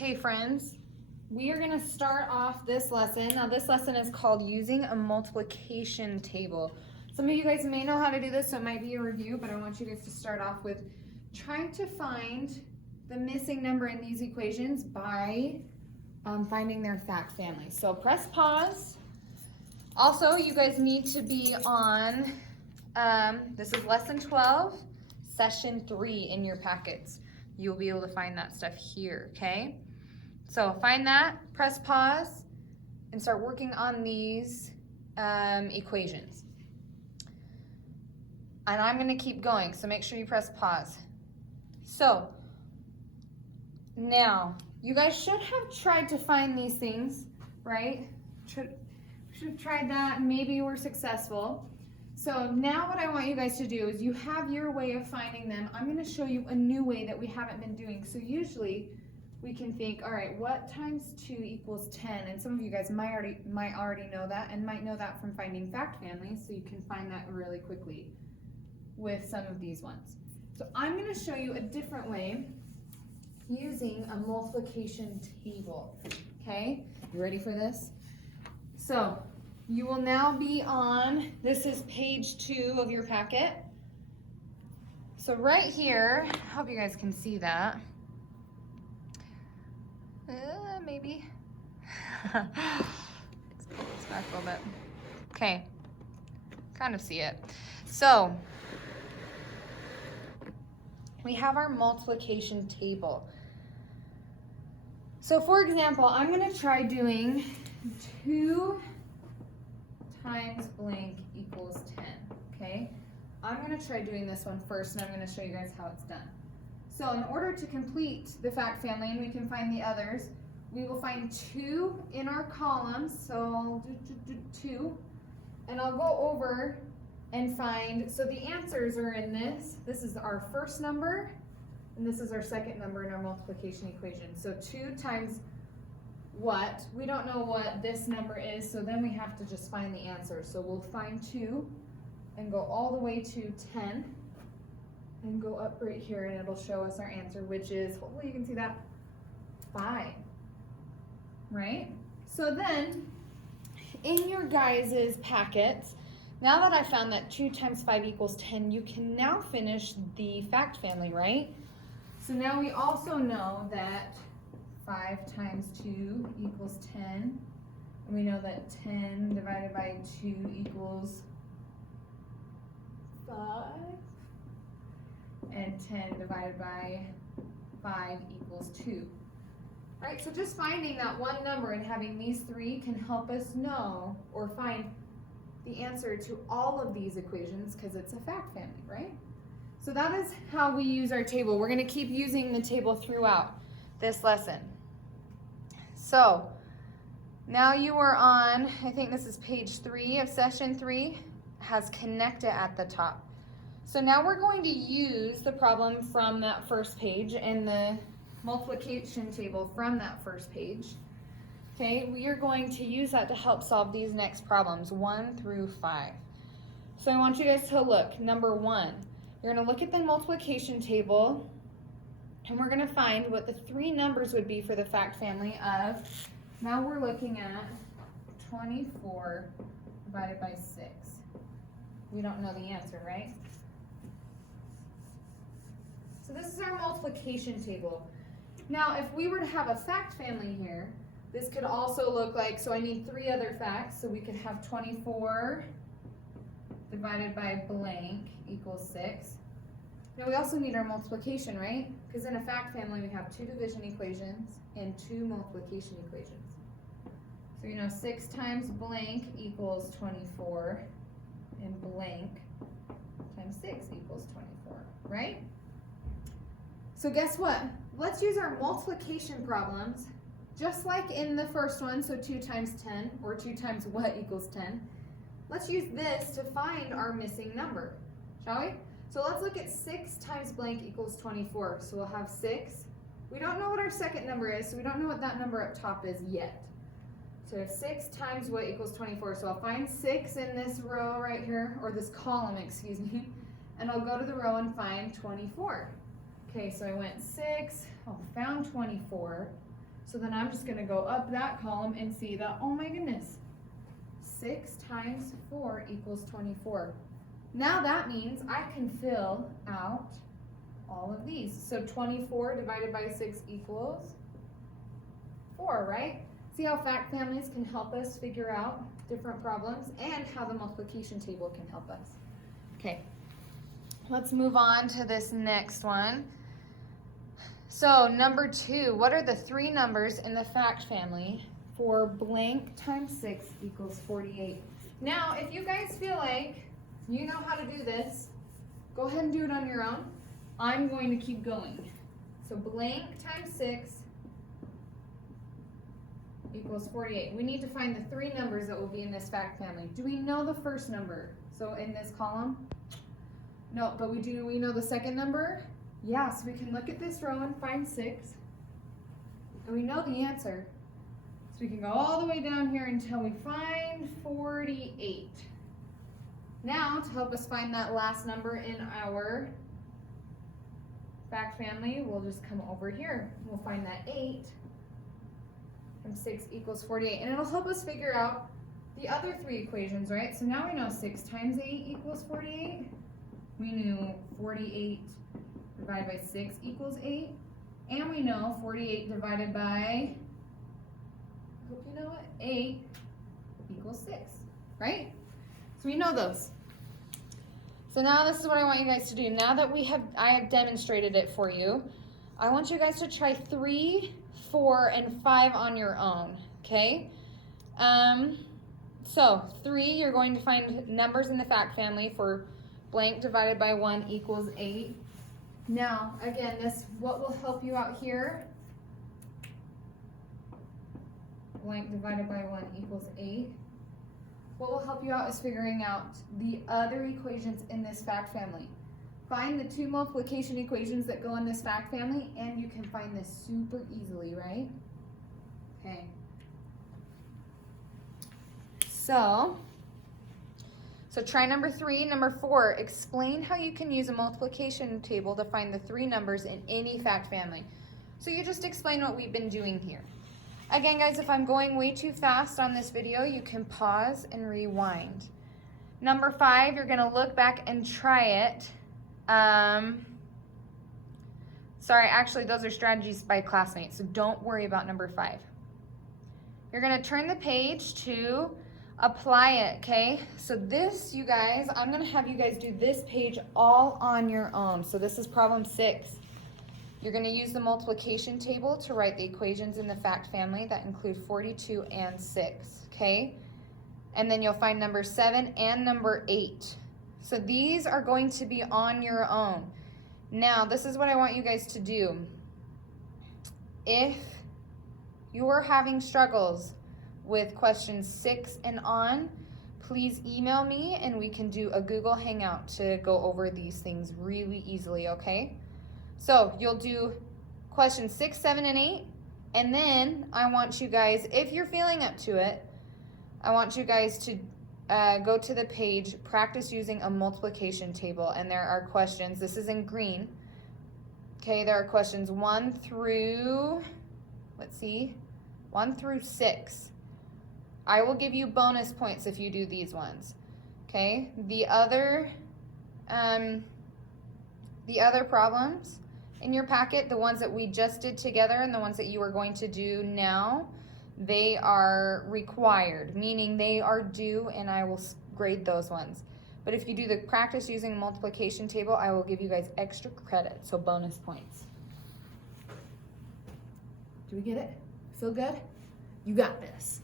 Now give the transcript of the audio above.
Okay, friends, we are going to start off this lesson. Now, this lesson is called Using a Multiplication Table. Some of you guys may know how to do this, so it might be a review, but I want you guys to start off with trying to find the missing number in these equations by finding their fact family. So press pause. Also, you guys need to be on, this is lesson 12, session 3 in your packets. You'll be able to find that stuff here, okay? So find that, press pause, and start working on these equations. And I'm going to keep going, so make sure you press pause. So now, you guys should have tried to find these things, right? Should have tried that, maybe you were successful. So now what I want you guys to do is you have your way of finding them. I'm going to show you a new way that we haven't been doing. So usually we can think, all right, what times 2 equals 10? And some of you guys might already know that and might know that from finding fact families, so you can find that really quickly with some of these ones. So I'm going to show you a different way using a multiplication table, okay? You ready for this? So you will now be on, this is page 2 of your packet. So right here, I hope you guys can see that. Maybe. Let's pull this back a little bit. Okay, kind of see it. So we have our multiplication table. So for example, I'm going to try doing 2 times blank equals 10, okay? I'm going to try doing this one first, and I'm going to show you guys how it's done. So in order to complete the fact family, and we can find the others, we will find 2 in our columns, so 2, and I'll go over and find, so the answers are in this. This is our first number, and this is our second number in our multiplication equation. So 2 times what? We don't know what this number is, so then we have to just find the answer. So we'll find 2 and go all the way to 10 and go up right here, and it'll show us our answer, which is, hopefully you can see that, 5, right? So then in your guys' packets, now that I found that 2 times 5 equals 10, you can now finish the fact family, right? So now we also know that 5 times 2 equals 10, and we know that 10 divided by 2 equals 5, and 10 divided by 5 equals 2. Right, so just finding that one number and having these 3 can help us know or find the answer to all of these equations because it's a fact family, right? So that is how we use our table. We're going to keep using the table throughout this lesson. So now you are on, I think this is page 3 of session 3, has connected at the top. So now we're going to use the problem from that first page and the multiplication table from that first page. Okay, we are going to use that to help solve these next problems, 1 through 5. So I want you guys to look. Number 1, you're going to look at the multiplication table, and we're going to find what the 3 numbers would be for the fact family of, now we're looking at 24 divided by 6. We don't know the answer, right? So this is our multiplication table. Now, if we were to have a fact family here, this could also look like, so I need 3 other facts, so we could have 24 divided by blank equals 6. Now we also need our multiplication, right? Because in a fact family we have 2 division equations and 2 multiplication equations. So you know 6 times blank equals 24, and blank times 6 equals 24, right? So guess what? Let's use our multiplication problems just like in the first one, so 2 times 10, or 2 times what equals 10. Let's use this to find our missing number, shall we? So let's look at 6 times blank equals 24. So we'll have 6. We don't know what our second number is, so we don't know what that number up top is yet. So 6 times what equals 24. So I'll find 6 in this row right here, or this column, excuse me, and I'll go to the row and find 24. Okay, so I went 6, found 24. So then I'm just gonna go up that column and see that, oh my goodness, 6 times 4 equals 24. Now that means I can fill out all of these. So 24 divided by 6 equals 4, right? See how fact families can help us figure out different problems and how the multiplication table can help us. Okay, let's move on to this next one. So number 2, what are the 3 numbers in the fact family for blank times 6 equals 48? Now, if you guys feel like you know how to do this, go ahead and do it on your own. I'm going to keep going. So blank times 6 equals 48. We need to find the 3 numbers that will be in this fact family. Do we know the first number? So in this column? No, but we know the second number? Yeah, so we can look at this row and find 6. And we know the answer. So we can go all the way down here until we find 48. Now, to help us find that last number in our fact family, we'll just come over here. We'll find that 8 times 6 equals 48. And it'll help us figure out the other 3 equations, right? So now we know 6 times 8 equals 48. We knew 48 divided by 6 equals 8. And we know 48 divided by, I hope you know it, 8 equals 6, right? So we know those. So now this is what I want you guys to do. Now that I have demonstrated it for you, I want you guys to try 3, 4, and 5 on your own, okay? So 3, you're going to find numbers in the fact family for blank divided by 1 equals 8. Now, again, what will help you out here? Blank divided by 1 equals 8. What will help you out is figuring out the other equations in this fact family. Find the 2 multiplication equations that go in this fact family, and you can find this super easily, right? Okay. So try number 3. Number 4, explain how you can use a multiplication table to find the 3 numbers in any fact family. So you just explain what we've been doing here. Again, guys, if I'm going way too fast on this video, you can pause and rewind. Number 5, you're going to look back and try it. Sorry, actually, those are strategies by classmates, so don't worry about number 5. You're going to turn the page to apply it, okay? So this, you guys, I'm going to have you guys do this page all on your own. So this is problem 6. You're going to use the multiplication table to write the equations in the fact family that include 42 and 6, okay? And then you'll find number 7 and number 8. So these are going to be on your own. Now, this is what I want you guys to do. If you are having struggles with questions 6 and on, please email me and we can do a Google Hangout to go over these things really easily, okay? So you'll do questions 6, 7, and 8, and then I want you guys, if you're feeling up to it, I want you guys to go to the page, practice using a multiplication table, and there are questions, this is in green, okay, there are questions 1 through, let's see, 1 through 6. I will give you bonus points if you do these ones, okay? The other problems in your packet, the ones that we just did together and the ones that you are going to do now, they are required, meaning they are due, and I will grade those ones. But if you do the practice using a multiplication table, I will give you guys extra credit, so bonus points. Do we get it? Feel good? You got this.